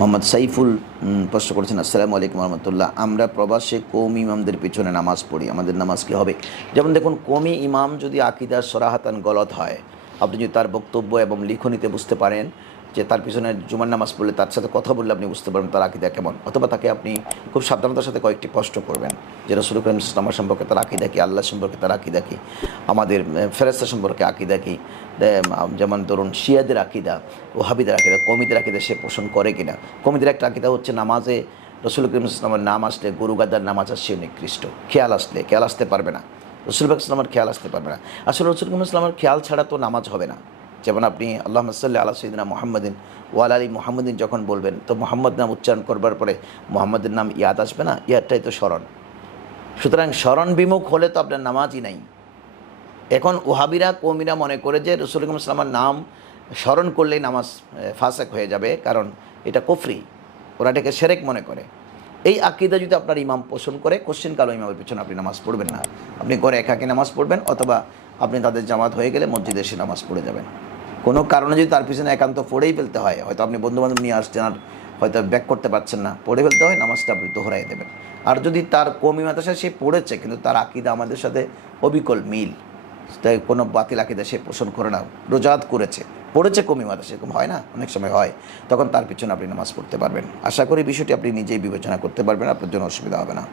মোহাম্মদ সাইফুল প্রশ্ন করেছেন, আসসালামু আলাইকুম রহমতুল্লাহ আমরা প্রবাসে কৌমি ইমামদের পিছনে নামাজ পড়ি, আমাদের নামাজ কি হবে? যেমন দেখুন কৌমি ইমাম যদি আকিদার সরাহাতান গলত হয়, আপনি যদি তার বক্তব্য এবং লিখনিতে বুঝতে পারেন যে তার পিছনে জুমার নামাজ পড়লে তার সাথে কথা বললে আপনি বুঝতে পারবেন তার আকিদা কেমন। অথবা তাকে আপনি খুব সাবধানতার সাথে কয়েকটি প্রশ্ন করবেন। যে রসুল করিম ইসলামের সম্পর্কে তার আকিদা কি আল্লাহ সম্পর্কে তার আকিদা কি, আমাদের ফেরেস্তা সম্পর্কে আকিদা কি যেমন ধরুন শিয়াদের আকিদা ওহাবিদের আকিদা কমিদের আকিদা সে পোষণ করে কিনা। কমিদের একটা আকিদা হচ্ছে নামাজে রসুল করিম ইসলামের নাম আসলে গরু গাদার নামাজ আসছে নিকৃষ্ট। খেয়াল আসলে, খেয়াল আসতে পারবে না। রসুল ইসলামের খেয়াল আসতে পারবে না। আসলে রসুল ইসলামের খেয়াল ছাড়া তো নামাজ হবে না। যেমন আপনি আল্লাহ সাল্লাহ আল্লাহ সঈদিনা মোহাম্মদিন ওয়াল আলী মোহাম্মদিন যখন বলবেন, তো মোহাম্মদ নাম উচ্চারণ করবার পরে মোহাম্মদের নাম ইয়াদ আসবে না? ইয়াদটাই তো স্মরণ। সুতরাং স্মরণ বিমুখ হলে তো আপনার নামাজই নাই। এখন ওহাবিরা কৌমিরা মনে করে যে রসুল ইসলামের নাম স্মরণ করলেই নামাজ ফাসেক হয়ে যাবে, কারণ এটা কুফরি। ওরা এটাকে সেরেক মনে করে। এই আকিদা যদি আপনার ইমাম পোষণ করে, কোশ্চেন কালো ইমামের পিছনে আপনি নামাজ পড়বেন না। আপনি ঘরে একাকে নামাজ পড়বেন, অথবা আপনি তাদের জামাত হয়ে গেলে মসজিদে এসে নামাজ পড়ে যাবেন। কোনো কারণে যদি তার পিছনে একান্ত পড়েই ফেলতে হয়, হয়তো আপনি বন্ধুবান্ধব নিয়ে আসছেন আর হয়তো ব্যাক করতে পারছেন না, পড়ে ফেলতে হয়, নামাজটা আপনি দোহরাই দেবেন। আর যদি তার কমি মাদ্রাসায় সে পড়েছে, কিন্তু তার আকিদা আমাদের সাথে অবিকল মিল, তাই কোনো বাতিল আকিদা সে পোষণ করে না, রোজাত করেছে। পড়েছে কমি মাদ্রাসা, এরকম হয় না? অনেক সময় হয়। তখন তার পিছনে আপনি নামাজ পড়তে পারবেন। আশা করি বিষয়টি আপনি নিজেই বিবেচনা করতে পারবেন, আপনার জন্য অসুবিধা হবে না।